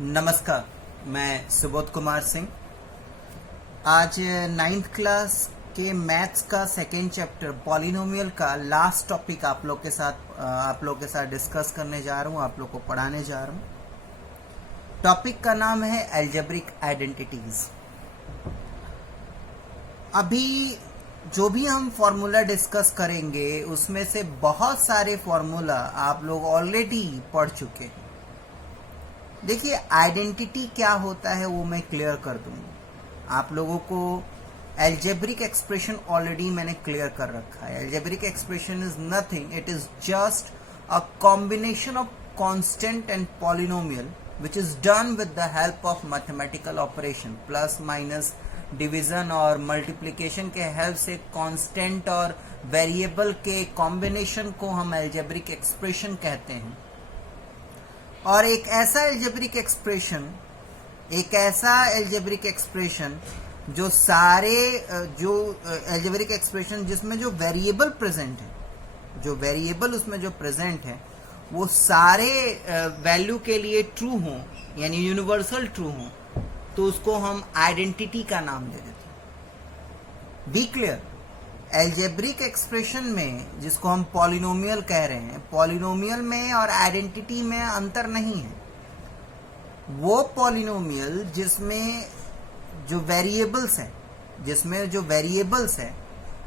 नमस्कार, मैं सुबोध कुमार सिंह। आज 9th क्लास के मैथ्स का सेकेंड चैप्टर पॉलिनोमियल का लास्ट टॉपिक आप लोग के साथ डिस्कस करने जा रहा हूँ, आप लोग को पढ़ाने जा रहा हूँ। टॉपिक का नाम है अलजेब्रिक आइडेंटिटीज। अभी जो भी हम फॉर्मूला डिस्कस करेंगे उसमें से बहुत सारे फॉर्मूला आप लोग ऑलरेडी पढ़ चुके हैं। देखिए, आइडेंटिटी क्या होता है वो मैं क्लियर कर दूंगा आप लोगों को। अलजेब्रिक एक्सप्रेशन ऑलरेडी मैंने क्लियर कर रखा है। Algebraic expression is nothing, it is just a combination of constant and polynomial which is done with the help of mathematical operation. Plus minus division और मल्टीप्लिकेशन के हेल्प से constant और variable के combination को हम अलजेब्रिक एक्सप्रेशन कहते हैं। और एक ऐसा अलजेब्रिक एक्सप्रेशन जिसमें जो वेरिएबल प्रेजेंट है, उसमें जो प्रेजेंट है वो सारे वैल्यू के लिए ट्रू हो, यानी यूनिवर्सल ट्रू हो, तो उसको हम आइडेंटिटी का नाम दे देते हैं। बी क्लियर, अलजेब्रिक एक्सप्रेशन में जिसको हम पॉलिनोमियल कह रहे हैं, पॉलिनोमियल में और आइडेंटिटी में अंतर नहीं है। वो पॉलिनोमियल जिसमें जो वेरिएबल्स है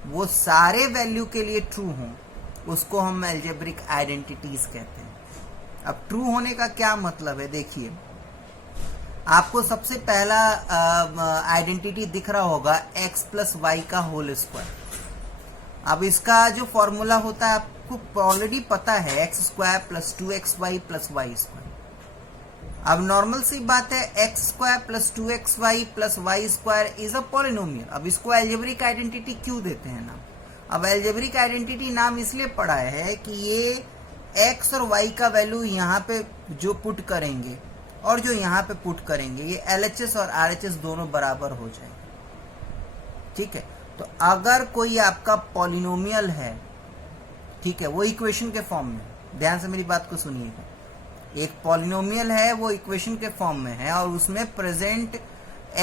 वो सारे वैल्यू के लिए ट्रू हों, उसको हम अलजेब्रिक आइडेंटिटीज कहते हैं। अब ट्रू होने का क्या मतलब है, देखिए आपको सबसे पहला आइडेंटिटी दिख रहा होगा x प्लस वाई का होल स्क्वायर। अब इसका जो फॉर्मूला होता है आपको ऑलरेडी पता है, X square plus 2xy plus Y square. अब नॉर्मल सी बात है, X square plus 2xy plus Y square is a polynomial. अब इसको अलजेब्रिक आइडेंटिटी क्यों देते हैं नाम? अब अलजेब्रिक आइडेंटिटी नाम इसलिए पड़ा है कि ये एक्स और वाई का वैल्यू यहाँ पे जो पुट करेंगे और जो यहाँ पे पुट करेंगे, ये LHS और RHS दोनों बराबर हो जाएंगे। ठीक है, तो अगर कोई आपका पॉलिनोमियल है, ठीक है, वो इक्वेशन के फॉर्म में, ध्यान से मेरी बात को सुनिएगा, एक पॉलिनोमियल है वो इक्वेशन के फॉर्म में है और उसमें प्रेजेंट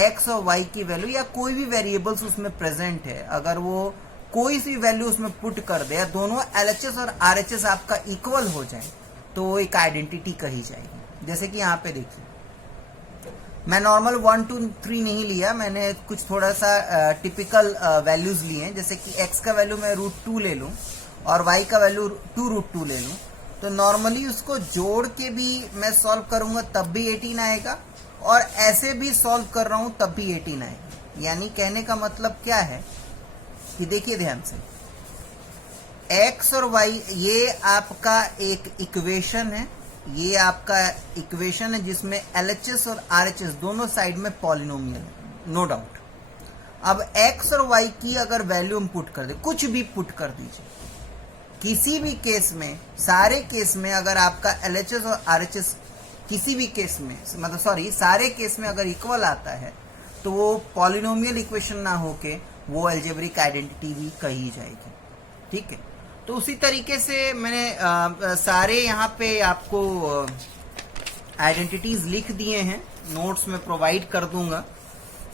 x और y की वैल्यू या कोई भी वेरिएबल्स उसमें प्रेजेंट है, अगर वो कोई सी वैल्यू उसमें पुट कर दे, दोनों LHS और RHS आपका इक्वल हो जाए, तो वो एक आइडेंटिटी कही जाएगी। जैसे कि यहाँ पे देखिए, मैं नॉर्मल 1 2 3 नहीं लिया, मैंने कुछ थोड़ा सा टिपिकल वैल्यूज लिए हैं। जैसे कि x का वैल्यू मैं √2 ले लूं और y का वैल्यू 2√2 ले लूं, तो नॉर्मली उसको जोड़ के भी मैं सॉल्व करूंगा तब भी 18 आएगा, और ऐसे भी सॉल्व कर रहा हूं तब भी 18 आएगा। यानी कहने का मतलब क्या है कि देखिए ध्यान से, x और y ये आपका एक इक्वेशन है, ये आपका इक्वेशन है जिसमें LHS और RHS दोनों साइड में पॉलिनोमियल है, नो डाउट। अब x और y की अगर वैल्यू हम पुट कर दे, कुछ भी पुट कर दीजिए, किसी भी केस में, सारे केस में अगर आपका LHS और RHS किसी भी केस में, मतलब सॉरी, सारे केस में अगर इक्वल आता है तो वो पॉलिनोमियल इक्वेशन ना होके वो अलजेब्रिक आइडेंटिटी भी कही जाएगी। ठीक है, तो उसी तरीके से मैंने सारे यहाँ पे आपको आइडेंटिटीज लिख दिए हैं, नोट्स में प्रोवाइड कर दूंगा।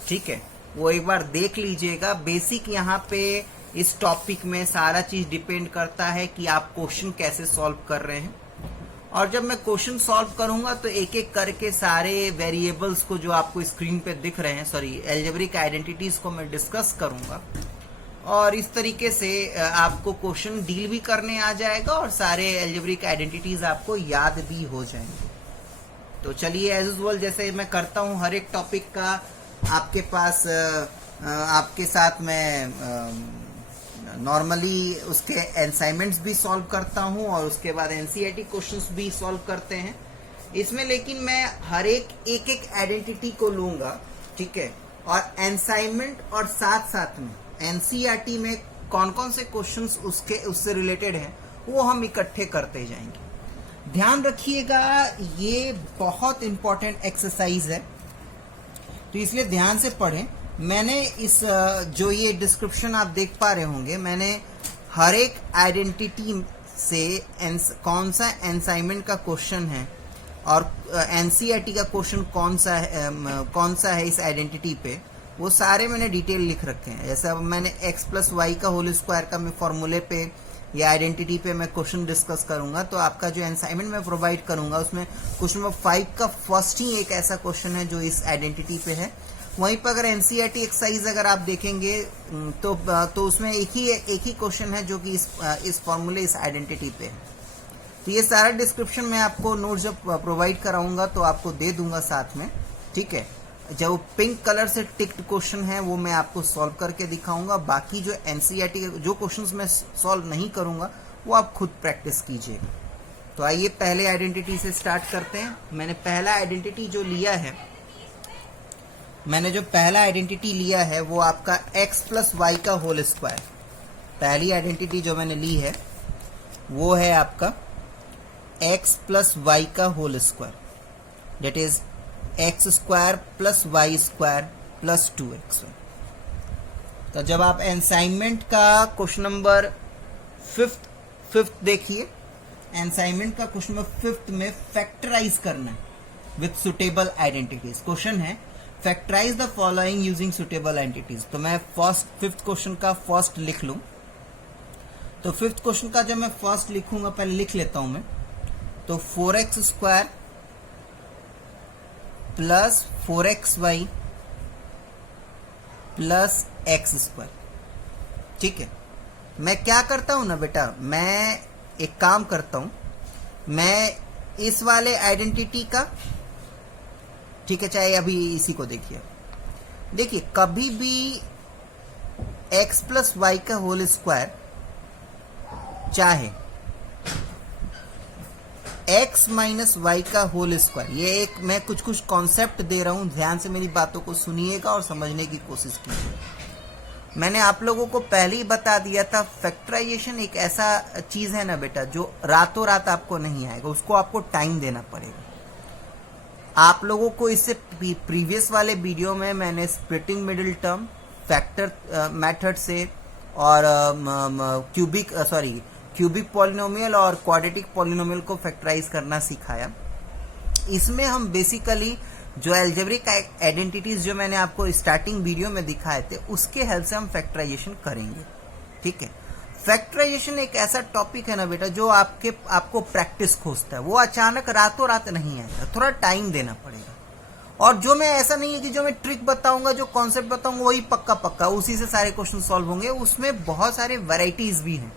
ठीक है, वो एक बार देख लीजिएगा। बेसिक यहाँ पे इस टॉपिक में सारा चीज डिपेंड करता है कि आप क्वेश्चन कैसे सॉल्व कर रहे हैं, और जब मैं क्वेश्चन सॉल्व करूंगा तो एक एक करके सारे वेरिएबल्स को जो आपको स्क्रीन पे दिख रहे हैं, सॉरी, अलजेब्रिक आइडेंटिटीज को मैं डिस्कस करूंगा, और इस तरीके से आपको क्वेश्चन डील भी करने आ जाएगा और सारे अलजेब्रिक आइडेंटिटीज आपको याद भी हो जाएंगे। तो चलिए, एज यूजुअल जैसे मैं करता हूँ हर एक टॉपिक का आपके पास आपके साथ मैं नॉर्मली उसके असाइनमेंट्स भी सॉल्व करता हूँ और उसके बाद NCERT क्वेश्चंस भी सॉल्व करते हैं इसमें। लेकिन मैं हर एक आइडेंटिटी को लूंगा, ठीक है, और असाइनमेंट और साथ साथ में NCERT में कौन कौन से क्वेश्चंस उससे रिलेटेड हैं वो हम इकट्ठे करते जाएंगे। ध्यान रखिएगा, ये बहुत इंपॉर्टेंट एक्सरसाइज है, तो इसलिए ध्यान से पढ़ें। मैंने इस जो ये डिस्क्रिप्शन आप देख पा रहे होंगे, मैंने हर एक आइडेंटिटी से कौन सा असाइनमेंट का क्वेश्चन है और एनसीईआरटी का क्वेश्चन कौन सा है इस आइडेंटिटी पे, वो सारे मैंने डिटेल लिख रखे हैं। जैसे अब मैंने x प्लस वाई का होल स्क्वायर का मैं फॉर्मूले पे या आइडेंटिटी पे मैं क्वेश्चन डिस्कस करूंगा, तो आपका जो असाइनमेंट मैं प्रोवाइड करूंगा उसमें क्वेश्चन नंबर 5 का फर्स्ट ही एक ऐसा क्वेश्चन है जो इस आइडेंटिटी पे है। वहीं पर अगर एनसीईआरटी एक्सरसाइज अगर आप देखेंगे तो उसमें एक ही क्वेश्चन है जो कि इस फॉर्मूले इस आइडेंटिटी पे है। तो ये सारा डिस्क्रिप्शन मैं आपको नोट जब प्रोवाइड कराऊंगा तो आपको दे दूंगा साथ में, ठीक है। जो पिंक कलर से टिक्ड क्वेश्चन है वो मैं आपको सॉल्व करके दिखाऊंगा। बाकी जो एनसीईआरटी के जो क्वेश्चंस मैं सॉल्व नहीं करूंगा वो आप खुद प्रैक्टिस कीजिएगा। तो आइए पहले आइडेंटिटी से स्टार्ट करते हैं। मैंने जो पहला आइडेंटिटी लिया है वो आपका x प्लस वाई का होल स्क्वायर। पहली आइडेंटिटी जो मैंने ली है वो है आपका x प्लस वाई का whole square, that is X square plus Y square plus 2x। तो जब आप असाइनमेंट का क्वेश्चन नंबर फिफ्थ देखिए, असाइनमेंट का क्वेश्चन नंबर 5 में फैक्टराइज करना है विथ सुटेबल आइडेंटिटीज। क्वेश्चन है factorise the following using suitable identities. तो मैं फिफ्थ क्वेश्चन का फर्स्ट लिख लूं। तो फिफ्थ क्वेश्चन का जब मैं फर्स्ट लिखूंगा, पहले लिख लेता हूं मैं। तो 4x square plus 4xy plus x square, ठीक है। मैं क्या करता हूं ना बेटा, मैं एक काम करता हूं, मैं इस वाले आइडेंटिटी का, ठीक है, चाहे अभी इसी को देखिए कभी भी x प्लस वाई का होल स्क्वायर चाहे x माइनस वाई का होल स्क्वायर, ये एक मैं कुछ कॉन्सेप्ट दे रहा हूं, ध्यान से मेरी बातों को सुनिएगा और समझने की कोशिश कीजिए। मैंने आप लोगों को पहले ही बता दिया था, फैक्टराइजेशन एक ऐसा चीज है ना बेटा जो रातों रात आपको नहीं आएगा, उसको आपको टाइम देना पड़ेगा। आप लोगों को इससे प्रीवियस वाले वीडियो में मैंने splitting middle term, factor method से और क्यूबिक पॉलिनोमियल और क्वाड्रेटिक पॉलिनोमियल को फैक्टराइज करना सिखाया। इसमें हम बेसिकली जो अलजेब्रिक आइडेंटिटीज जो मैंने आपको स्टार्टिंग वीडियो में दिखाए थे उसके हेल्प से हम फैक्टराइजेशन करेंगे, ठीक है। फैक्टराइजेशन एक ऐसा टॉपिक है ना बेटा जो आपको प्रैक्टिस खोजता है, वो अचानक रातों रात नहीं आएगा, थोड़ा टाइम देना पड़ेगा। और जो मैं ऐसा नहीं है कि जो मैं ट्रिक बताऊंगा, जो कॉन्सेप्ट बताऊंगा वही पक्का उसी से सारे क्वेश्चन सॉल्व होंगे, उसमें बहुत सारे वैरायटीज भी हैं,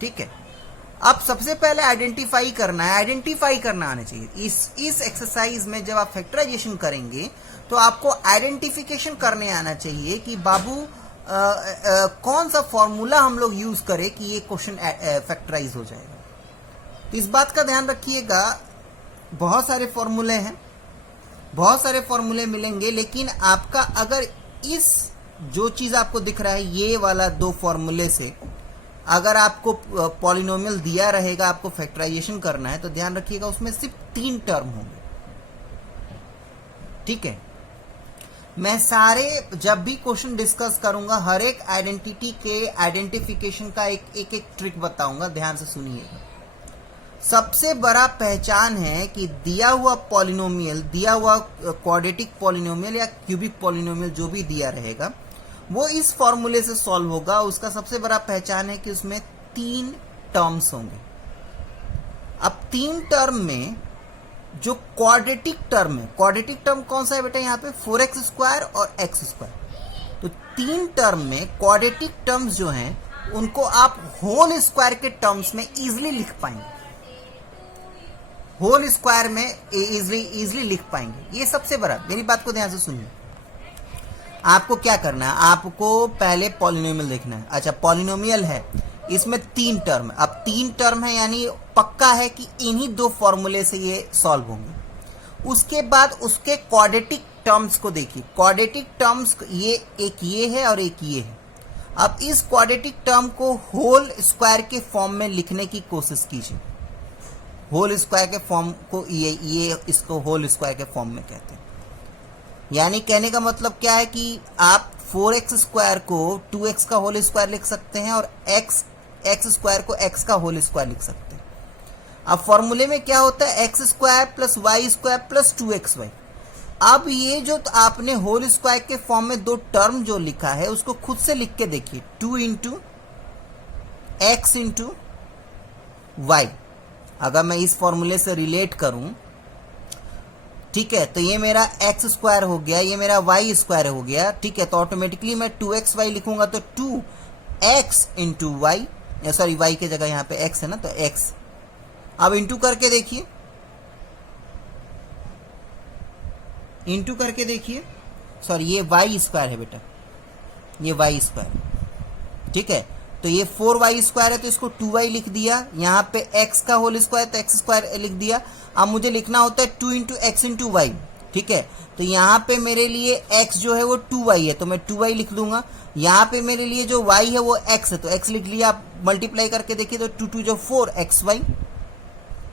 ठीक है। अब सबसे पहले आइडेंटिफाई करना आना चाहिए। इस एक्सरसाइज में जब आप फैक्टराइजेशन करेंगे तो आपको आइडेंटिफिकेशन करने आना चाहिए कि बाबू कौन सा फॉर्मूला हम लोग यूज करें कि ये क्वेश्चन फैक्टराइज हो जाएगा। तो इस बात का ध्यान रखिएगा, बहुत सारे फॉर्मूले मिलेंगे, लेकिन आपका अगर इस जो चीज आपको दिख रहा है ये वाला 2 फॉर्मूले से अगर आपको पॉलिनोमियल दिया रहेगा, आपको फैक्टराइजेशन करना है, तो ध्यान रखिएगा उसमें सिर्फ 3 टर्म होंगे, ठीक है। मैं सारे जब भी क्वेश्चन डिस्कस करूंगा हर एक आइडेंटिटी के आइडेंटिफिकेशन का एक ट्रिक बताऊंगा, ध्यान से सुनिएगा। सबसे बड़ा पहचान है कि दिया हुआ पॉलिनोमियल, दिया हुआ क्वाड्रेटिक पॉलिनोमियल या क्यूबिक पॉलिनोमियल जो भी दिया रहेगा वो इस फॉर्मूले से सॉल्व होगा। उसका सबसे बड़ा पहचान है कि उसमें 3 टर्म्स होंगे। अब 3 टर्म में जो क्वाड्रेटिक टर्म कौन सा है बेटा, यहाँ पे 4x स्क्वायर और x स्क्वायर। तो 3 टर्म में क्वाड्रेटिक टर्म्स जो हैं उनको आप होल स्क्वायर के टर्म्स में इजिली लिख पाएंगे, होल स्क्वायर में इजिली लिख पाएंगे। ये सबसे बड़ा, मेरी बात को ध्यान से सुनिए। आपको क्या करना है, आपको पहले पॉलिनोमियल देखना है। अच्छा, पॉलिनोमियल है, इसमें 3 टर्म है। अब 3 टर्म है यानी पक्का है कि इन्हीं 2 फॉर्मूले से ये सॉल्व होंगे। उसके बाद उसके क्वाड्रेटिक टर्म्स को देखिए। क्वाड्रेटिक टर्म्स एक ये है और एक ये है। अब इस क्वाड्रेटिक टर्म को होल स्क्वायर के फॉर्म में लिखने की कोशिश कीजिए। होल स्क्वायर के फॉर्म को ये इसको होल स्क्वायर के फॉर्म में कहते हैं। यानी कहने का मतलब क्या है कि आप 4x स्क्वायर को 2x का होल स्क्वायर लिख सकते हैं और x स्क्वायर को x का होल स्क्वायर लिख सकते हैं। अब फॉर्मूले में क्या होता है, X square plus Y square plus 2xy। अब ये जो आपने होल स्क्वायर के फॉर्म में दो टर्म जो लिखा है उसको खुद से लिख के देखिए, 2 इंटू एक्स इंटू वाई। अगर मैं इस फॉर्मूले से रिलेट करूं, ठीक है, तो ये मेरा एक्स स्क्वायर हो गया, ये मेरा वाई स्क्वायर हो गया, ठीक है। तो ऑटोमेटिकली मैं 2xy लिखूंगा तो 2x into Y, sorry Y की जगह यहां पे x है ना, तो x। अब इंटू करके देखिए, इंटू करके देखिए, सॉरी ये वाई स्क्वायर है बेटा, ये वाई स्क्वायर, ठीक है। तो ये 4y स्क्वायर है तो इसको 2y लिख दिया, यहाँ पे x का होल स्क्वायर तो x स्क्वायर लिख दिया। अब मुझे लिखना होता है 2 इंटू एक्स इंटू वाई, ठीक है। तो यहाँ पे मेरे लिए x जो है वो 2y है तो मैं 2y लिख दूंगा। यहाँ पे मेरे लिए जो y है वो x है तो x लिख लिया। आप मल्टीप्लाई करके देखिए तो 2 2 जो 4xy।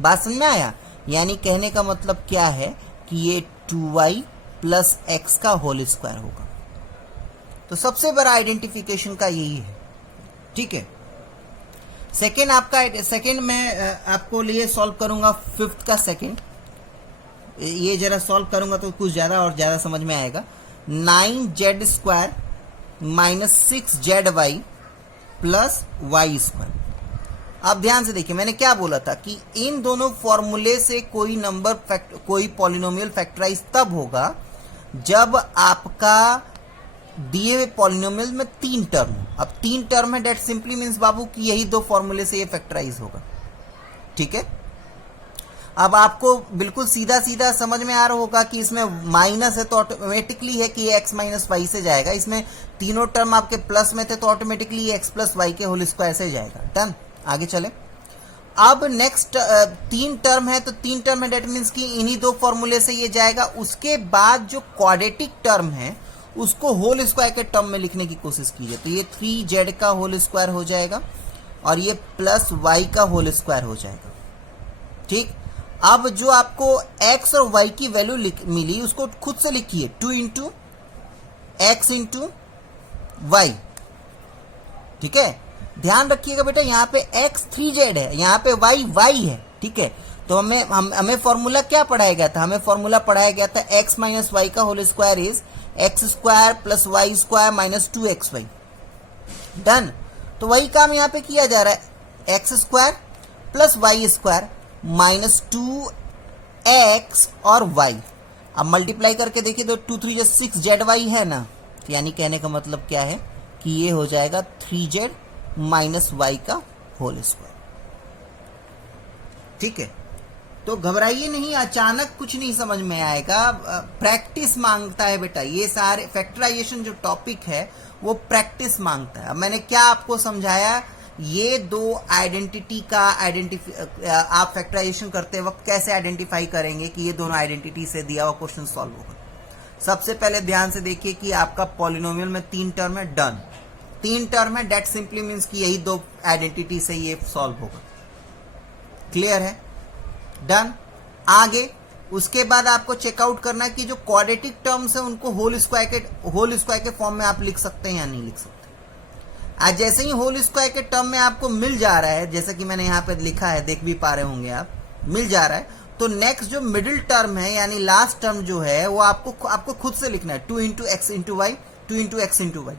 बात समझ में आया? यानी कहने का मतलब क्या है कि ये 2y प्लस x का होल स्क्वायर होगा। तो सबसे बड़ा आइडेंटिफिकेशन का यही है, ठीक है। सेकेंड आपका, सेकेंड मैं आपको लिए सॉल्व करूंगा फिफ्थ का सेकेंड। ये जरा सॉल्व करूंगा तो कुछ ज्यादा और ज्यादा समझ में आएगा। 9z square minus 6zy plus Y square. अब ध्यान से देखिए, मैंने क्या बोला था कि इन दोनों फॉर्मूले से कोई नंबर कोई पॉलिनोमियल फैक्टराइज तब होगा जब आपका दिए हुए पॉलिनोमियल में 3 टर्म हो। अब 3 टर्म है, डेट सिंपली मीन्स बाबू कि यही दो फॉर्मूले से ये फैक्टराइज होगा, ठीक है। अब आपको बिल्कुल सीधा सीधा समझ में आ रहा होगा कि इसमें माइनस है तो ऑटोमेटिकली है कि ये x माइनस वाई से जाएगा। इसमें तीनों टर्म आपके प्लस में थे तो ऑटोमेटिकली ये x प्लस वाई के होल स्क्वायर से जाएगा। डन, आगे चले। अब नेक्स्ट 3 टर्म है तो 3 टर्म है, डेट मीन्स कि इन्हीं दो फॉर्मूले से ये जाएगा। उसके बाद जो क्वाड्रेटिक टर्म है उसको होल स्क्वायर के टर्म में लिखने की कोशिश कीजिए। तो ये 3z का होल स्क्वायर हो जाएगा और ये प्लस y का होल स्क्वायर हो जाएगा, ठीक। अब जो आपको x और y की वैल्यू मिली उसको खुद से लिखिए, 2 इंटू एक्स इंटू वाई, ठीक है। ध्यान रखिएगा बेटा, यहाँ पे x 3z है, यहाँ पे y है, ठीक है। तो हमें फॉर्मूला क्या पढ़ाया गया था? हमें फॉर्मूला पढ़ाया गया था x माइनस वाई का whole square is X square plus Y square minus 2xy। Done. तो वही काम यहाँ पे किया जा रहा है, X square plus Y square minus 2x और y। अब मल्टीप्लाई करके देखिए तो 2 3 6zy है ना, तो यानी कहने का मतलब क्या है कि ये हो जाएगा 3z माइनस वाई का होल स्क्वायर, ठीक है। तो घबराइए नहीं, अचानक कुछ नहीं समझ में आएगा, प्रैक्टिस मांगता है बेटा। ये सारे फैक्टराइजेशन जो टॉपिक है वो प्रैक्टिस मांगता है। अब मैंने क्या आपको समझाया, ये दो आइडेंटिटी का आप फैक्टराइजेशन करते वक्त कैसे आइडेंटिफाई करेंगे कि ये दोनों आइडेंटिटी से दिया हुआ क्वेश्चन सॉल्व होगा। सबसे पहले ध्यान से देखिए कि आपका पॉलिनोमियल में 3 टर्म है। डन, 3 टर्म है, डेट सिंपली मीन्स कि यही दो आइडेंटिटी से ये सॉल्व होगा। क्लियर है? डन। आगे उसके बाद आपको चेकआउट करना है कि जो क्वाड्रेटिक टर्म्स है उनको होल स्क्वायर के फॉर्म में आप लिख सकते हैं या नहीं लिख सकते। आज जैसे ही होल स्क्वायर के टर्म में आपको मिल जा रहा है, जैसा कि मैंने यहाँ पे लिखा है, देख भी पा रहे होंगे आप, मिल जा रहा है, तो नेक्स्ट जो मिडिल टर्म है यानी लास्ट टर्म जो है वो आपको खुद से लिखना है, 2 into X into Y, 2 into X into Y.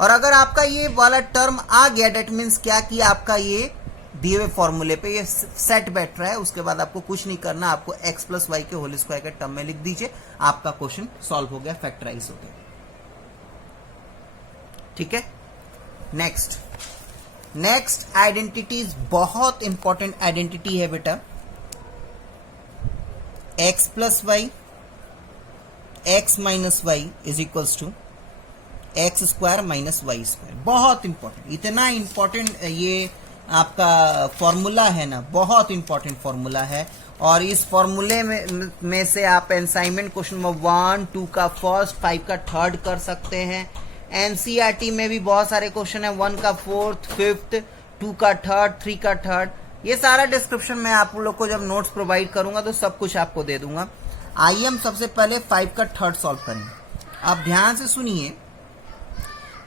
और अगर आपका ये वाला टर्म आ गया, डेट मीन्स क्या कि आपका ये दिए हुए फॉर्मूले पे ये सेट बैठ रहा है। उसके बाद आपको कुछ नहीं करना, आपको x प्लस वाई के होल स्क्वायर के टर्म में लिख दीजिए, आपका क्वेश्चन सॉल्व हो गया, फैक्टराइज हो गया, ठीक है। नेक्स्ट आइडेंटिटीज बहुत इंपॉर्टेंट आइडेंटिटी है बेटा, x plus Y X minus Y is equals to X square minus Y square. बहुत इंपॉर्टेंट, इतना इंपॉर्टेंट ये आपका फॉर्मूला है ना, बहुत इंपॉर्टेंट फॉर्मूला है। और इस फॉर्मूले में से आप असाइनमेंट क्वेश्चन नंबर 1, 2 का फर्स्ट, 5 का थर्ड कर सकते हैं। एनसीईआरटी में भी बहुत सारे क्वेश्चन है, 1 का फोर्थ, 5th, 2 का थर्ड, 3 का थर्ड। ये सारा डिस्क्रिप्शन में आप लोग को जब नोट्स प्रोवाइड करूंगा तो सब कुछ आपको दे दूंगा। आइए हम सबसे पहले 5 का थर्ड सॉल्व करेंगे। आप ध्यान से सुनिए,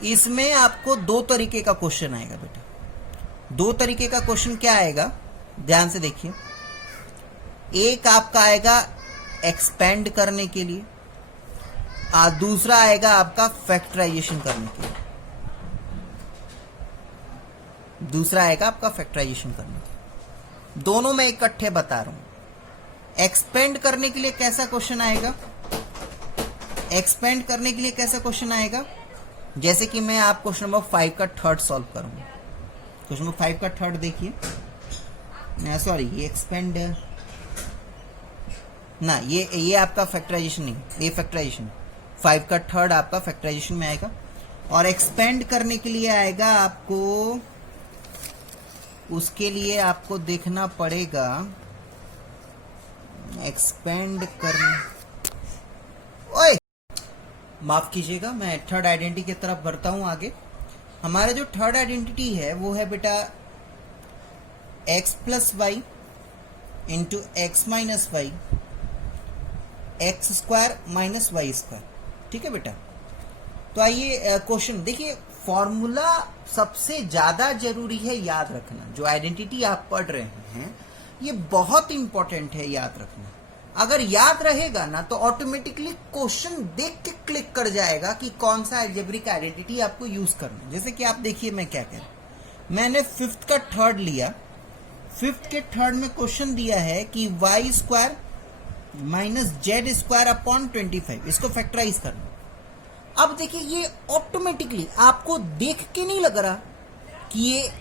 इसमें आपको 2 तरीके का क्वेश्चन आएगा बेटा। 2 तरीके का क्वेश्चन क्या आएगा? ध्यान से देखिए, एक आपका आएगा एक्सपेंड करने के लिए, दूसरा आएगा आपका फैक्टराइजेशन करने के लिए। दूसरा आएगा आपका फैक्टराइजेशन करने के लिए। दोनों में इकट्ठे बता रहा हूं। एक्सपेंड करने के लिए कैसा क्वेश्चन आएगा? एक्सपेंड करने के लिए कैसा क्वेश्चन आएगा? जैसे कि मैं आप क्वेश्चन नंबर 5 का थर्ड सॉल्व करूंगा। क्वेश्चन नंबर 5 का थर्ड देखिए, सॉरी ये एक्सपेंड ना, ये आपका फैक्टराइजेशन नहीं, ये फैक्टराइजेशन। 5 का थर्ड आपका फैक्टराइजेशन में आएगा। और एक्सपेंड करने के लिए आएगा आपको, उसके लिए आपको देखना पड़ेगा एक्सपेंड करने, ओए माफ कीजिएगा, मैं थर्ड आइडेंटिटी की तरफ बढ़ता हूं आगे। हमारा जो थर्ड आइडेंटिटी है वो है बेटा x plus Y into X minus Y X square minus Y square. ठीक है बेटा, तो आइए क्वेश्चन देखिए। फॉर्मूला सबसे ज्यादा जरूरी है याद रखना। जो आइडेंटिटी आप पढ़ रहे हैं ये बहुत इंपॉर्टेंट है याद रखना। अगर याद रहेगा ना तो ऑटोमेटिकली क्वेश्चन देख के क्लिक कर जाएगा कि कौन सा अलजेब्रिक आइडेंटिटी आपको यूज करना। जैसे कि आप देखिए मैं क्या कह रहा हूं, मैंने 5th का थर्ड लिया। 5th के थर्ड में क्वेश्चन दिया है कि Y square minus Z square upon 25, इसको फैक्टराइज करना। अब देखिए ये ऑटोमेटिकली आपको देख के नहीं लग रहा कि ये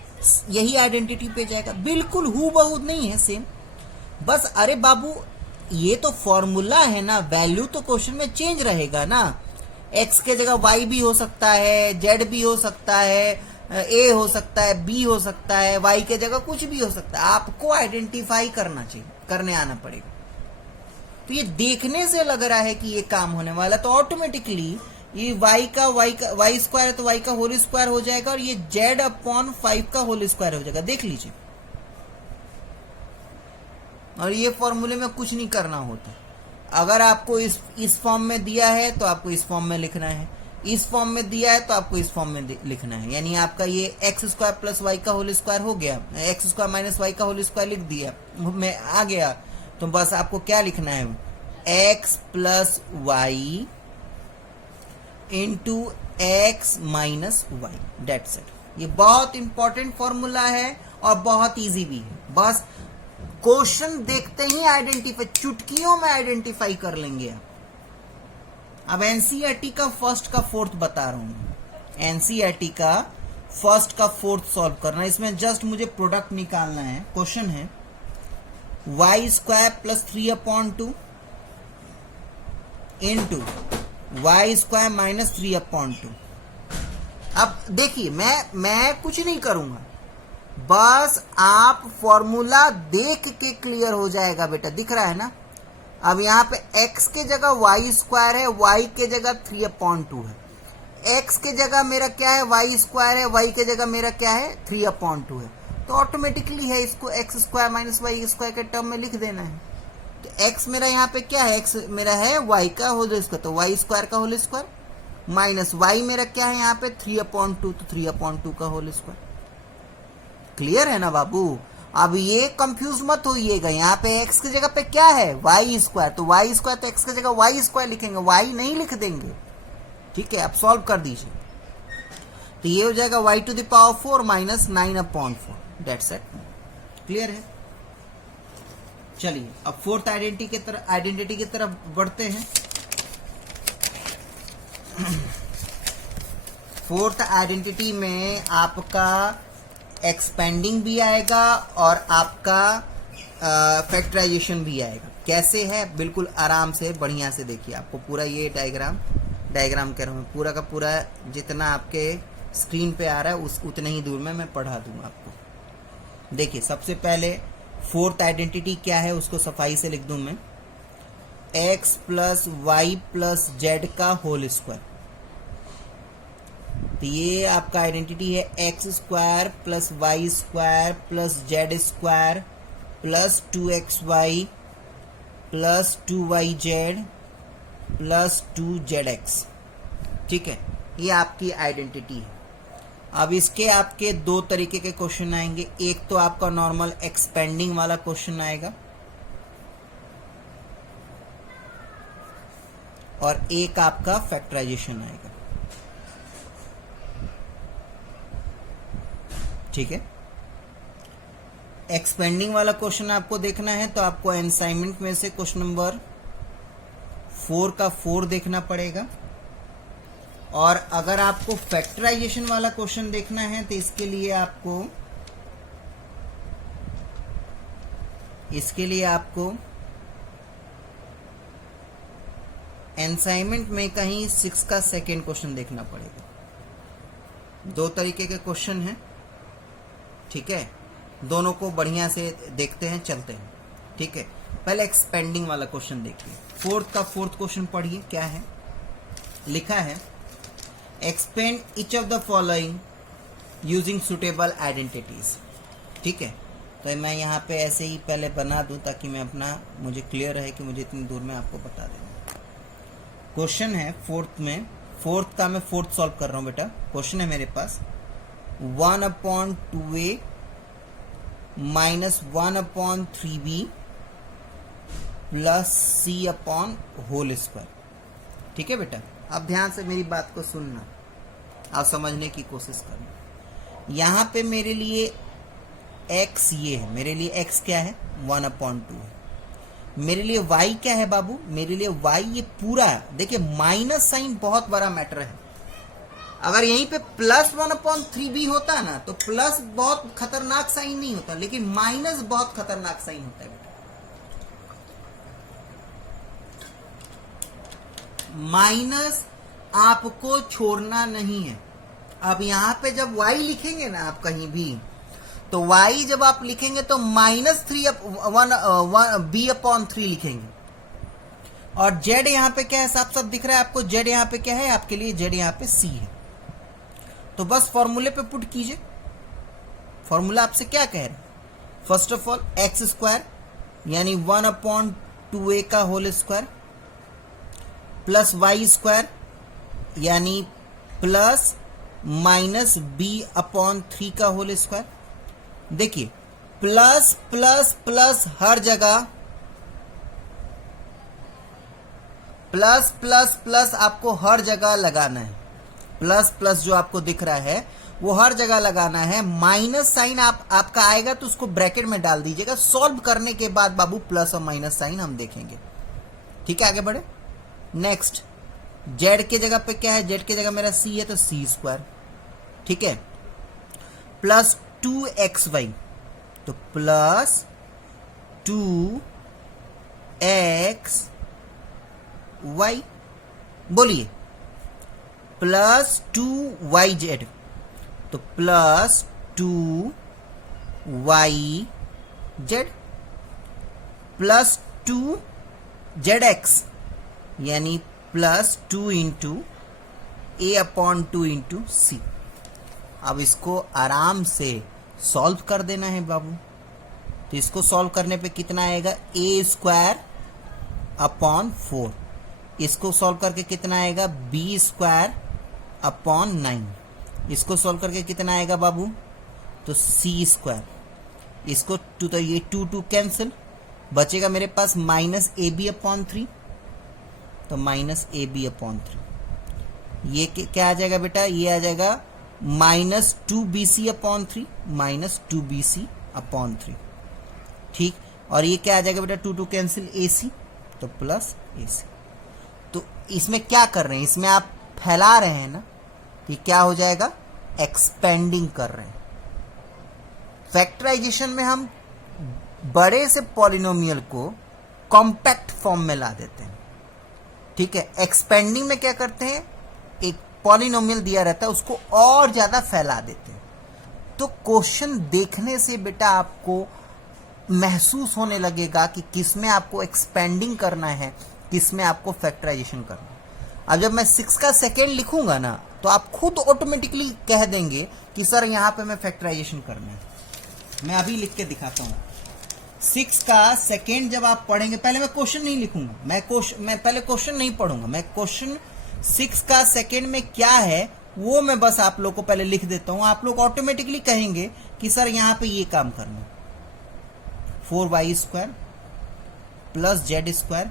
यही आइडेंटिटी पे जाएगा, बिल्कुल हूबहू नहीं है सेम। बस अरे बाबू ये तो फॉर्मूला है ना, वैल्यू तो क्वेश्चन में चेंज रहेगा ना। एक्स के जगह वाई भी हो सकता है, जेड भी हो सकता है, ए हो सकता है, बी हो सकता है, वाई के जगह कुछ भी हो सकता है। आपको आइडेंटिफाई करना चाहिए, करने आना पड़ेगा। तो ये देखने से लग रहा है कि ये काम होने वाला, तो ऑटोमेटिकली ये वाई स्क्वायर है तो वाई का होल स्क्वायर हो जाएगा, और ये जेड अपॉन 5 का होल स्क्वायर हो जाएगा। देख लीजिए, और ये फॉर्मूले में कुछ नहीं करना होता। अगर आपको इस फॉर्म में दिया है तो आपको इस फॉर्म में लिखना है, इस फॉर्म में दिया है तो आपको इस फॉर्म में लिखना है। यानी आपका ये एक्स स्क्वायर प्लस वाई का होल स्क्वायर हो गया, एक्स स्क्वायर माइनस वाई का होल स्क्वायर लिख दिया, मैं आ गया। तो बस आपको क्या लिखना है, X plus Y into X minus Y, that's it. ये बहुत इंपॉर्टेंट फॉर्मूला है और बहुत इजी भी है। बस क्वेश्चन देखते ही आइडेंटिफाई, चुटकियों में आइडेंटिफाई कर लेंगे आप। अब एनसीईआरटी का फर्स्ट का फोर्थ बता रहा हूं। एनसीईआरटी का फर्स्ट का फोर्थ सॉल्व करना, इसमें जस्ट मुझे प्रोडक्ट निकालना है। क्वेश्चन है Y square plus 3/2 into Y square minus 3/2। अब देखिए मैं कुछ नहीं करूंगा, बस आप फॉर्मूला देख के क्लियर हो जाएगा बेटा। दिख रहा है ना, अब यहाँ पे x के जगह वाई स्क्वायर है, y के जगह 3/2 है। x के जगह मेरा क्या है, वाई स्क्वायर है, y के जगह मेरा क्या है, 3/2 है। तो ऑटोमेटिकली है, इसको X square minus Y square के टर्म में लिख देना है। तो x मेरा यहाँ पे क्या है, x मेरा है y का होल स्क्वायर, तो वाई स्क्वायर का होल स्क्वायर माइनस y मेरा क्या है यहाँ पे 3/2, तो 3/2 का होल स्क्वायर। क्लियर है ना बाबू? अब ये कंफ्यूज मत होइएगा, यहाँ पे x की जगह पे क्या है, वाई स्क्वायर, तो वाई स्क्वायर तो x की जगह वाई स्क्वायर लिखेंगे, y नहीं लिख देंगे। ठीक है, अब सॉल्व कर दीजिए। तो ये हो जाएगा y to the power 4 minus 9/4, that's it. Clear है? चलिए अब फोर्थ आइडेंटिटी की तरफ बढ़ते हैं। फोर्थ आइडेंटिटी में आपका एक्सपेंडिंग भी आएगा और आपका फैक्टराइजेशन भी आएगा। कैसे है, बिल्कुल आराम से बढ़िया से देखिए। आपको पूरा ये डायग्राम कह रहा हूँ, पूरा का पूरा जितना आपके स्क्रीन पे आ रहा है उतने ही दूर में मैं पढ़ा दूंगा आपको। देखिए सबसे पहले फोर्थ आइडेंटिटी क्या है उसको सफाई से लिख दूं मैं, x plus Y plus Z का होल स्क्वायर। तो ये आपका आइडेंटिटी है X square plus Y square plus Z square plus 2xy plus 2yz plus 2zx। ठीक है, ये आपकी आइडेंटिटी है। अब इसके आपके दो तरीके के क्वेश्चन आएंगे। एक तो आपका नॉर्मल एक्सपेंडिंग वाला क्वेश्चन आएगा और एक आपका फैक्टराइजेशन आएगा। ठीक है, एक्सपेंडिंग वाला क्वेश्चन आपको देखना है तो आपको असाइनमेंट में से क्वेश्चन नंबर 4 का 4 देखना पड़ेगा। और अगर आपको फैक्टराइजेशन वाला क्वेश्चन देखना है तो इसके लिए आपको असाइनमेंट में कहीं 6 का सेकेंड क्वेश्चन देखना पड़ेगा। दो तरीके के क्वेश्चन हैं, ठीक है, दोनों को बढ़िया से देखते हैं, चलते हैं। ठीक है, पहले एक्सपेंडिंग वाला क्वेश्चन देखिए। 4th का 4th क्वेश्चन पढ़िए, क्या है लिखा है, expand each of the following using suitable identities. ठीक है, तो मैं यहाँ पे ऐसे ही पहले बना दूं ताकि मुझे क्लियर रहे कि मुझे इतनी दूर में आपको बता देना। क्वेश्चन है 4th का मैं 4th सॉल्व कर रहा हूं बेटा। क्वेश्चन है मेरे पास 1/2a माइनस 1/3b प्लस c/होल स्क्वायर। ठीक है बेटा, अब ध्यान से मेरी बात को सुनना और समझने की कोशिश करना। यहाँ पे मेरे लिए x ये है, मेरे लिए x क्या है 1/2 है। मेरे लिए y क्या है बाबू, मेरे लिए y ये पूरा है। देखिए माइनस साइन बहुत बड़ा मैटर है। अगर यहीं पे प्लस 1/3b होता ना तो प्लस बहुत खतरनाक साइन नहीं होता, लेकिन माइनस बहुत खतरनाक साइन होता है बेटा। माइनस आपको छोड़ना नहीं है। अब यहां पे जब y लिखेंगे ना आप कहीं भी, तो y जब आप लिखेंगे तो -3b/3 लिखेंगे। और z यहां पे क्या है, साफ साफ दिख रहा है आपको, z यहां पे क्या है आपके लिए, z यहां पे c है। तो बस फॉर्मूले पे पुट कीजिए। फॉर्मूला आपसे क्या कह रहा है, फर्स्ट ऑफ ऑल x² यानी 1/2a का होल स्क्वायर प्लस y² यानी प्लस माइनस b/3 का होल स्क्वायर। देखिए प्लस प्लस प्लस हर जगह, प्लस प्लस प्लस आपको हर जगह लगाना है। प्लस प्लस जो आपको दिख रहा है वो हर जगह लगाना है। माइनस साइन आपका आएगा तो उसको ब्रैकेट में डाल दीजिएगा। सॉल्व करने के बाद बाबू प्लस और माइनस साइन हम देखेंगे। ठीक है, आगे बढ़े। नेक्स्ट z के जगह पे क्या है, z के जगह मेरा c है तो c²। ठीक है, प्लस 2xy तो प्लस 2xy, बोलिए प्लस 2yz तो प्लस 2yz प्लस 2zx यानी plus 2 into a/2 into c। अब इसको आराम से सॉल्व कर देना है बाबू। तो इसको सॉल्व करने पे कितना आएगा, a²/4। इसको सॉल्व करके कितना आएगा, b²/9। इसको सॉल्व करके कितना आएगा बाबू, तो c²। इसको तो ये 2 कैंसिल, बचेगा मेरे पास -ab/3 तो -ab/3। ये क्या आ जाएगा बेटा, ये आ जाएगा -2bc/3 -2bc/3। ठीक, और ये क्या आ जाएगा बेटा, 2 कैंसिल ac तो प्लस ac। तो इसमें क्या कर रहे हैं, इसमें आप फैला रहे हैं ना, कि क्या हो जाएगा, एक्सपेंडिंग कर रहे हैं। फैक्टराइजेशन में हम बड़े से पॉलिनोमियल को कॉम्पैक्ट फॉर्म में ला देते हैं। ठीक है, एक्सपेंडिंग में क्या करते हैं, एक पॉलिनोमियल दिया रहता है उसको और ज्यादा फैला देते हैं। तो क्वेश्चन देखने से बेटा आपको महसूस होने लगेगा कि किसमें आपको एक्सपेंडिंग करना है, किसमें आपको फैक्टराइजेशन करना है। अब जब मैं 6 का सेकेंड लिखूंगा ना तो आप खुद ऑटोमेटिकली कह देंगे कि सर यहां पे मैं फैक्टराइजेशन करना है। मैं अभी लिख के दिखाता हूं। 6 का सेकेंड जब आप पढ़ेंगे, पहले मैं क्वेश्चन नहीं लिखूंगा, मैं पहले क्वेश्चन नहीं पढ़ूंगा, मैं क्वेश्चन 6 का सेकेंड में क्या है वो मैं बस आप लोग को पहले लिख देता हूं, आप लोग ऑटोमेटिकली कहेंगे कि सर यहां पे ये काम करना, 4y² plus z²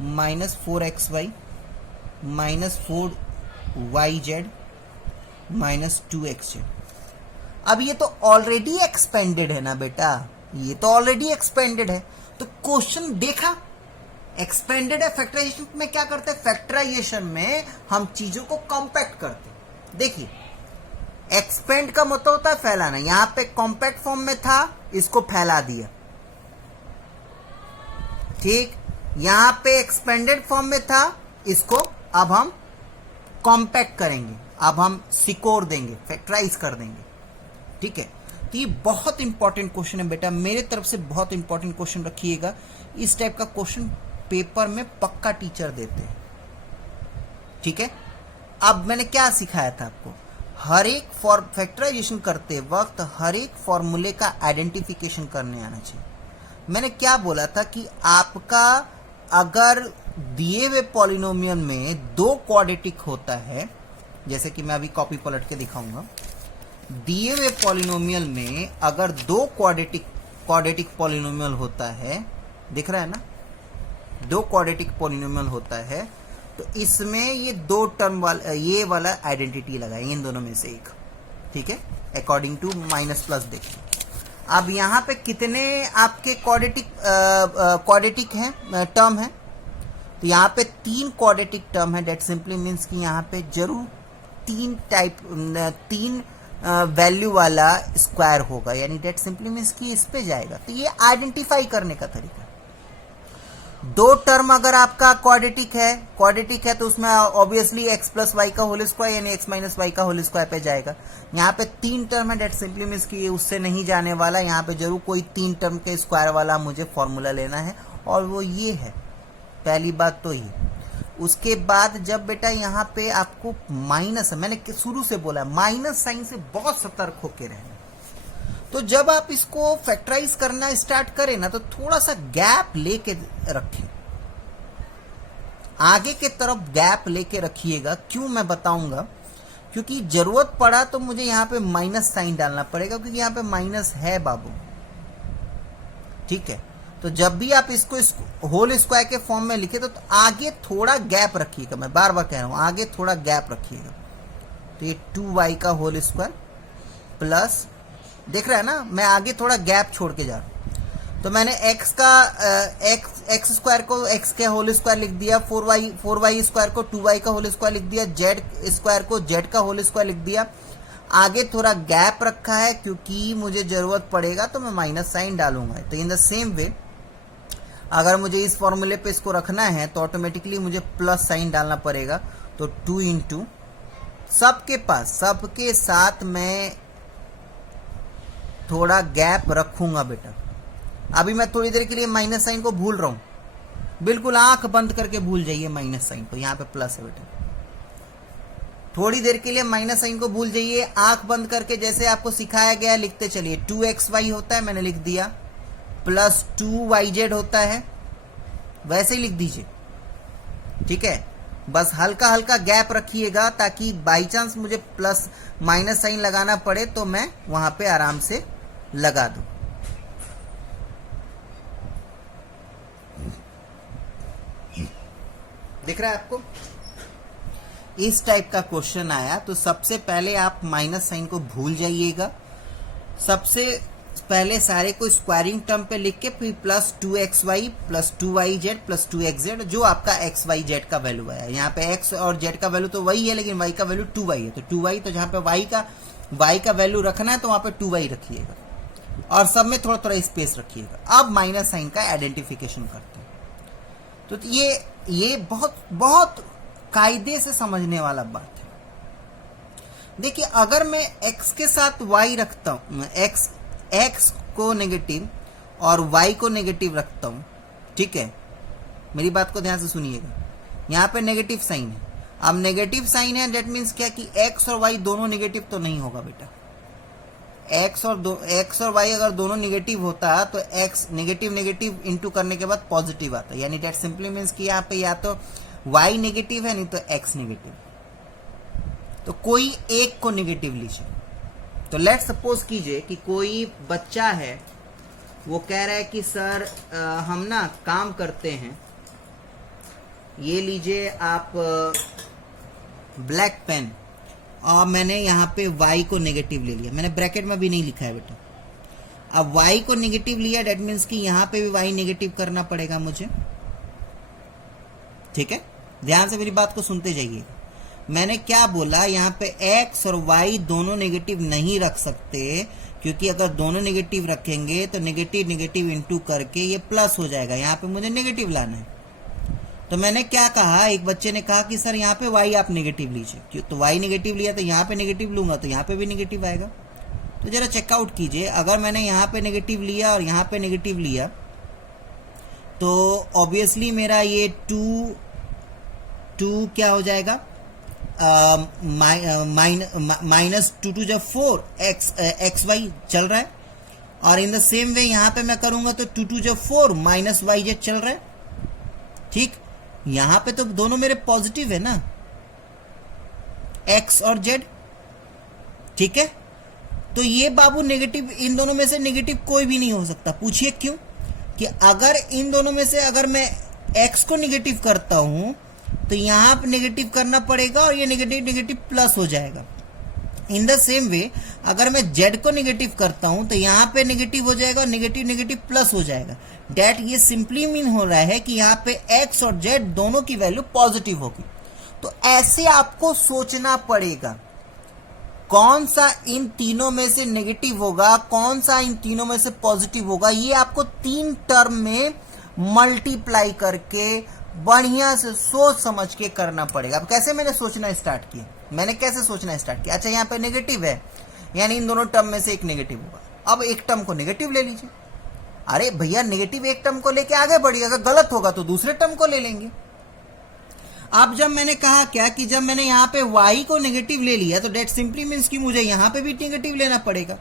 minus 4xy minus 4yz minus 2xz। अब ये तो ऑलरेडी एक्सपेंडेड है ना बेटा, ये तो ऑलरेडी एक्सपेंडेड है, तो क्वेश्चन देखा एक्सपेंडेड है। फैक्टराइजेशन में क्या करते हैं, फैक्टराइजेशन में हम चीजों को कॉम्पैक्ट करते हैं। देखिए एक्सपेंड का मतलब होता है फैलाना, यहां पे कॉम्पैक्ट फॉर्म में था, इसको फैला दिया, ठीक। यहां पे एक्सपेंडेड फॉर्म में था, इसको अब हम कॉम्पैक्ट करेंगे, अब हम सिकोड़ देंगे, फैक्टराइज कर देंगे, ठीक है। तो ये बहुत इंपॉर्टेंट क्वेश्चन है बेटा, मेरे तरफ से बहुत इंपॉर्टेंट क्वेश्चन रखिएगा। इस टाइप का क्वेश्चन पेपर में पक्का टीचर देते हैं, ठीक है। अब मैंने क्या सिखाया था आपको, हर एक फैक्टराइजेशन करते वक्त हर एक फॉर्मूले का आइडेंटिफिकेशन करने आना चाहिए। मैंने क्या बोला था कि आपका अगर दिए हुए पॉलिनोमियल में 2 क्वाड्रेटिक होता है, जैसे कि मैं अभी कॉपी पलट के दिखाऊंगा, दिए हुए पॉलिनोमियल में अगर 2 क्वाड्रेटिक पॉलिनोमियल होता है, दिख रहा है ना, 2 क्वाड्रेटिक पॉलिनोमियल होता है, तो इसमें ये 2 टर्म वाला, ये वाला आइडेंटिटी लगाएंगे इन दोनों में से एक, ठीक है, अकॉर्डिंग टू माइनस प्लस। देखिए अब यहां पे कितने आपके क्वाड्रेटिक हैं, टर्म है, तो यहां पे 3 क्वाड्रेटिक टर्म है। डेट सिंपली मीन्स कि यहां पे जरूर 3 वैल्यू वाला स्क्वायर होगा, यानी डेट सिंपली मीन्स कि इस पे जाएगा। तो ये आइडेंटिफाई करने का तरीका। 2 टर्म अगर आपका क्वाड्रेटिक है तो उसमें ऑब्वियसली x प्लस वाई का होल स्क्वायर यानी x माइनस वाई का होल स्क्वायर पे जाएगा। यहाँ पे 3 टर्म है, डेट सिंपली मीन्स कि उससे नहीं जाने वाला, यहाँ पे जरूर कोई 3 टर्म के स्क्वायर वाला मुझे फॉर्मूला लेना है, और वो ये है। पहली बात तो ये। उसके बाद जब बेटा यहाँ पे आपको माइनस, मैंने शुरू से बोला माइनस साइन से बहुत सतर्क होके रहना। तो जब आप इसको फैक्टराइज करना स्टार्ट करें ना, तो थोड़ा सा गैप लेके रखें, आगे के तरफ गैप लेके रखिएगा। क्यों मैं बताऊंगा, क्योंकि जरूरत पड़ा तो मुझे यहाँ पे माइनस साइन डालना पड़ेगा, क्योंकि यहाँ पे माइनस है बाबू, ठीक है। तो जब भी आप इसको होल स्क्वायर के फॉर्म में लिखे तो आगे थोड़ा गैप रखिएगा, मैं बार बार कह रहा हूं आगे थोड़ा गैप रखिएगा। तो ये 2y का होल स्क्वायर प्लस, देख रहा है ना, मैं आगे थोड़ा गैप छोड़ के जा रहा हूं। तो मैंने x का x स्क्वायर को x के होल स्क्वायर लिख दिया, 4y स्क्वायर को 2y का होल स्क्वायर लिख दिया, z स्क्वायर को z का होल स्क्वायर लिख दिया। आगे थोड़ा गैप रखा है क्योंकि मुझे जरूरत पड़ेगा तो मैं माइनस साइन डालूंगा। तो इन द सेम वे अगर मुझे इस फॉर्मूले पे इसको रखना है तो ऑटोमेटिकली मुझे प्लस साइन डालना पड़ेगा। तो 2 इंटू सबके साथ मैं थोड़ा गैप रखूंगा बेटा। अभी मैं थोड़ी देर के लिए माइनस साइन को भूल रहा हूं, बिल्कुल आंख बंद करके भूल जाइए माइनस साइन को, यहां पे प्लस है बेटा। थोड़ी देर के लिए माइनस साइन को भूल जाइए, आंख बंद करके जैसे आपको सिखाया गया लिखते चलिए। 2xy होता है, मैंने लिख दिया, प्लस 2yz होता है, वैसे ही लिख दीजिए, ठीक है। बस हल्का हल्का गैप रखिएगा ताकि बाई चांस मुझे प्लस माइनस साइन लगाना पड़े तो मैं वहां पे आराम से लगा दूं। दिख रहा है आपको? इस टाइप का क्वेश्चन आया तो सबसे पहले आप माइनस साइन को भूल जाइएगा। सबसे पहले सारे को स्क्वायरिंग टर्म पे लिख के फिर plus 2xy plus 2yz plus 2xz, जो आपका xyz का वैल्यू आया। यहाँ पे x और z का वैल्यू तो वही है, लेकिन y का वैल्यू 2y है। तो 2y, तो जहाँ पे y का वैल्यू रखना है तो वहां पे 2y रखिएगा, और सब में थोड़ा थोड़ा स्पेस रखिएगा। अब माइनस साइन का आइडेंटिफिकेशन करते हैं। तो ये बहुत बहुत कायदे से समझने वाला बात है। देखिए अगर मैं x के साथ y रखता हूं, x को नेगेटिव और y को नेगेटिव रखता हूं, ठीक है, मेरी बात को ध्यान से सुनिएगा। यहां पे नेगेटिव साइन है। अब नेगेटिव साइन है, दैट मीन्स क्या कि x और y दोनों नेगेटिव तो नहीं होगा बेटा। x और y अगर दोनों नेगेटिव होता तो x नेगेटिव इंटू करने के बाद पॉजिटिव आता, यानी दैट सिंपली मीन्स कि यहाँ पे या तो y नेगेटिव है नहीं तो x नेगेटिव, तो कोई एक को नेगेटिव लीजिए। तो लेट सपोज कीजिए कि कोई बच्चा है, वो कह रहा है कि सर हम ना काम करते हैं, ये लीजिए आप ब्लैक पेन, और मैंने यहाँ पे y को नेगेटिव ले लिया, मैंने ब्रैकेट में भी नहीं लिखा है बेटा। अब y को नेगेटिव लिया, डेट मीन्स कि यहाँ पे भी y नेगेटिव करना पड़ेगा मुझे, ठीक है। ध्यान से मेरी बात को सुनते जाइए। मैंने क्या बोला, यहाँ पे x और y दोनों नेगेटिव नहीं रख सकते, क्योंकि अगर दोनों नेगेटिव रखेंगे तो नेगेटिव नेगेटिव इंटू करके ये प्लस हो जाएगा, यहाँ पे मुझे नेगेटिव लाना है। तो मैंने क्या कहा, एक बच्चे ने कहा कि सर यहाँ पे y आप नेगेटिव लीजिए, क्यों, तो y नेगेटिव लिया तो यहाँ पे नेगेटिव लूंगा तो यहाँ पे भी नेगेटिव आएगा। तो जरा चेकआउट कीजिए, अगर मैंने यहाँ पे नेगेटिव लिया और यहाँ पे नेगेटिव लिया तो ऑब्वियसली मेरा ये टू क्या हो जाएगा, माइनस टू जब 4 एक्स वाई चल रहा है, और इन द सेम वे यहाँ पे मैं करूंगा तो टू जब 4 माइनस वाई जेड चल रहा है, ठीक। यहां पे तो दोनों मेरे पॉजिटिव है ना, x और z, ठीक है। तो ये बाबू नेगेटिव, इन दोनों में से नेगेटिव कोई भी नहीं हो सकता। पूछिए क्यों, कि अगर इन दोनों में से अगर मैं x को नेगेटिव करता हूं तो यहां पे नेगेटिव करना पड़ेगा और ये नेगेटिव नेगेटिव प्लस हो जाएगा। इन द सेम वे अगर मैं z को नेगेटिव करता हूं तो यहां पे नेगेटिव हो जाएगा और नेगेटिव नेगेटिव प्लस हो जाएगा। डेट ये सिंपली मीन हो रहा है कि यहाँ पे x और z दोनों की वैल्यू पॉजिटिव होगी। तो ऐसे आपको सोचना पड़ेगा कौन सा इन तीनों में से नेगेटिव होगा, कौन सा इन तीनों में से पॉजिटिव होगा। ये आपको 3 टर्म में मल्टीप्लाई करके बढ़िया से सोच समझ के करना पड़ेगा। अब कैसे मैंने सोचना स्टार्ट किया, मैंने कैसे सोचना स्टार्ट किया, अच्छा यहाँ पे नेगेटिव है, यानी इन दोनों टर्म में से एक नेगेटिव होगा। अब एक टर्म को नेगेटिव ले लीजिए। अरे भैया नेगेटिव एक टर्म को लेके आगे बढ़िए, अगर गलत होगा तो दूसरे टर्म को ले लेंगे। अब जब मैंने कहा क्या कि जब मैंने यहाँ पे y को नेगेटिव ले लिया तो डेट सिंपली मीन्स कि मुझे यहाँ पे भी नेगेटिव लेना पड़ेगा।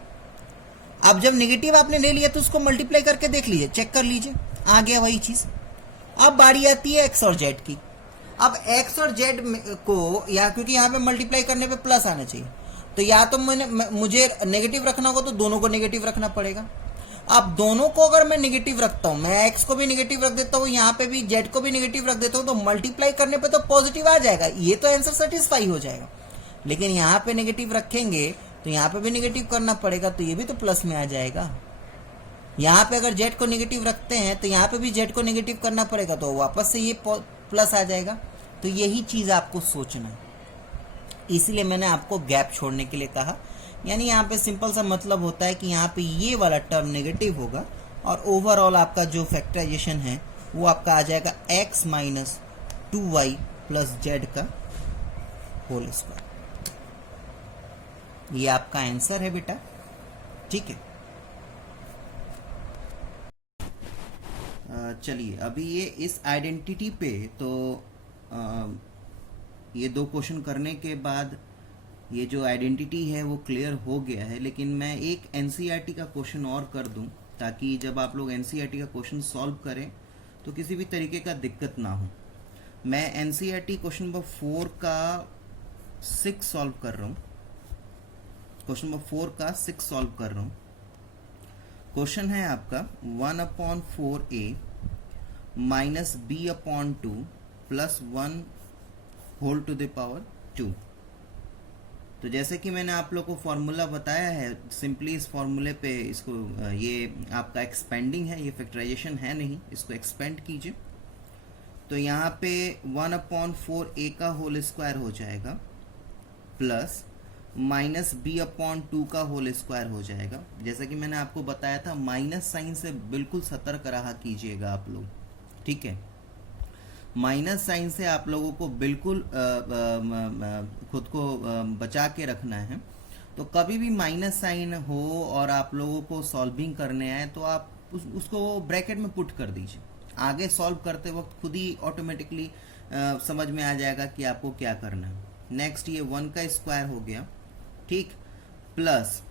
अब जब नेगेटिव आपने ले लिया तो उसको मल्टीप्लाई करके देख लीजिए, चेक कर लीजिए, आ गया वही चीज। अब बारी आती है x और z की। अब x और z को या क्योंकि यहाँ पे मल्टीप्लाई करने पे प्लस आना चाहिए, तो या तो मुझे नेगेटिव रखना होगा तो दोनों को नेगेटिव रखना पड़ेगा। अब दोनों को अगर मैं नेगेटिव रखता हूं, मैं x को भी नेगेटिव रख देता हूं, यहाँ पे भी z को भी नेगेटिव रख देता हूं, तो मल्टीप्लाई करने पे तो पॉजिटिव आ जाएगा, ये तो आंसर सेटिस्फाई हो जाएगा। लेकिन यहाँ पे नेगेटिव रखेंगे तो यहाँ पे भी नेगेटिव करना पड़ेगा, तो ये भी तो प्लस में आ जाएगा। यहाँ पे अगर z को नेगेटिव रखते हैं तो यहाँ पे भी z को नेगेटिव करना पड़ेगा, तो वापस से ये प्लस आ जाएगा। तो यही चीज आपको सोचना है, इसलिए मैंने आपको गैप छोड़ने के लिए कहा। यानी यहाँ पे सिंपल सा मतलब होता है कि यहाँ पे ये वाला टर्म नेगेटिव होगा और ओवरऑल आपका जो फैक्टराइजेशन है वो आपका आ जाएगा x minus 2y plus z का होल स्क्वायर। ये आपका आंसर है बेटा, ठीक है। चलिए अभी ये इस आइडेंटिटी पे तो ये 2 क्वेश्चन करने के बाद ये जो आइडेंटिटी है वो क्लियर हो गया है, लेकिन मैं एक एनसीईआरटी का क्वेश्चन और कर दूं ताकि जब आप लोग एनसीईआरटी का क्वेश्चन सॉल्व करें तो किसी भी तरीके का दिक्कत ना हो। मैं एनसीईआरटी क्वेश्चन नंबर 4 का 6 सॉल्व कर रहा हूं, क्वेश्चन नंबर 4 का 6 सॉल्व कर रहा हूं। क्वेश्चन है आपका 1/4a minus b/2 plus 1 whole to the power 2। तो जैसे कि मैंने आप लोग को फॉर्मूला बताया है, सिंपली इस फॉर्मूले पे इसको ये आपका एक्सपेंडिंग है, ये फैक्टराइजेशन है नहीं, इसको एक्सपेंड कीजिए। तो यहाँ पे 1/4a का होल स्क्वायर हो जाएगा प्लस माइनस b/2 का होल स्क्वायर हो जाएगा। जैसा कि मैंने आपको बताया था, माइनस साइन से बिल्कुल सतर्क रहा कीजिएगा आप लोग, ठीक है। माइनस साइन से आप लोगों को बिल्कुल खुद को बचा के रखना है। तो कभी भी माइनस साइन हो और आप लोगों को सॉल्विंग करने आए तो आप उसको ब्रैकेट में पुट कर दीजिए, आगे सॉल्व करते वक्त खुद ही ऑटोमेटिकली समझ में आ जाएगा कि आपको क्या करना है। नेक्स्ट ये 1 का स्क्वायर हो गया, ठीक, प्लस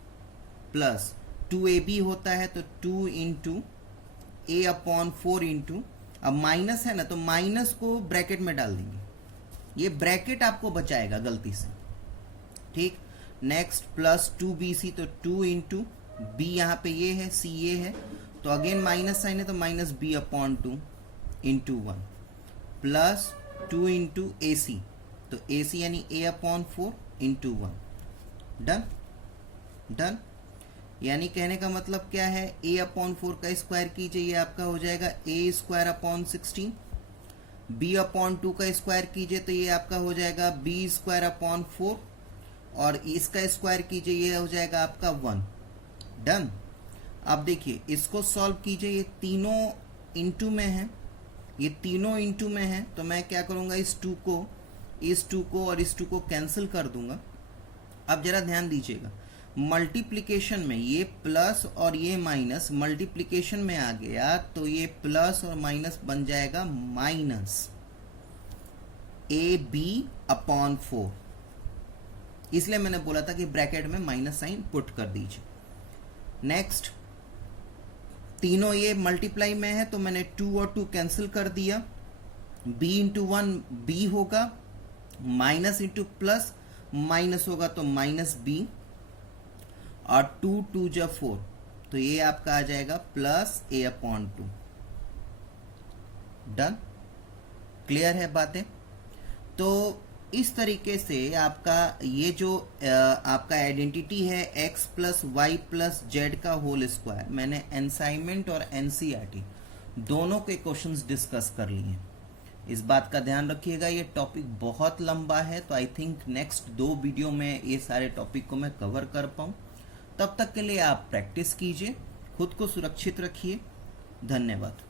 2ab होता है तो 2 इंटू a/4 इंटू, अब माइनस है ना तो माइनस को ब्रैकेट में डाल देंगे, ये ब्रैकेट आपको बचाएगा गलती से, ठीक। नेक्स्ट प्लस 2bc, तो 2 इंटू बी यहाँ पे ये है, सी ये है, तो अगेन माइनस साइन है तो minus B upon 2 into 1 plus 2 into A C, तो ए सी यानी A upon 4 into 1। Done done. यानी कहने का मतलब क्या है, a अपॉन 4 का स्क्वायर कीजिए, ये आपका हो जाएगा a square upon 16। b upon 2 का स्क्वायर कीजिए तो ये आपका हो जाएगा b स्क्वायर अपॉन 4, और इसका स्क्वायर कीजिए ये हो जाएगा आपका 1। डन। अब देखिए इसको सॉल्व कीजिए, ये तीनों इंटू में है, ये तीनों इंटू में है, तो मैं क्या करूँगा, इस 2 को और इस 2 को कैंसिल कर दूंगा। अब जरा ध्यान दीजिएगा, मल्टीप्लिकेशन में ये प्लस और ये माइनस मल्टीप्लिकेशन में आ गया, तो ये प्लस और माइनस बन जाएगा माइनस ए बी अपॉन 4। इसलिए मैंने बोला था कि ब्रैकेट में माइनस साइन पुट कर दीजिए। नेक्स्ट, तीनों ये मल्टीप्लाई में है तो मैंने 2 और 2 कैंसिल कर दिया, b इंटू 1 b होगा, माइनस इंटू प्लस माइनस होगा तो माइनस b, और 2 2 जा 4, तो ये आपका आ जाएगा plus a upon 2। Done. Clear है बातें? तो इस तरीके से आपका ये जो आपका आइडेंटिटी है x plus Y plus Z का होल स्क्वायर, मैंने असाइनमेंट और एनसीईआरटी दोनों के क्वेश्चंस डिस्कस कर लिए हैं। इस बात का ध्यान रखिएगा, ये टॉपिक बहुत लंबा है, तो आई थिंक नेक्स्ट 2 वीडियो में ये सारे टॉपिक को मैं कवर कर पाऊँ। तब तक के लिए आप प्रैक्टिस कीजिए, खुद को सुरक्षित रखिए। धन्यवाद।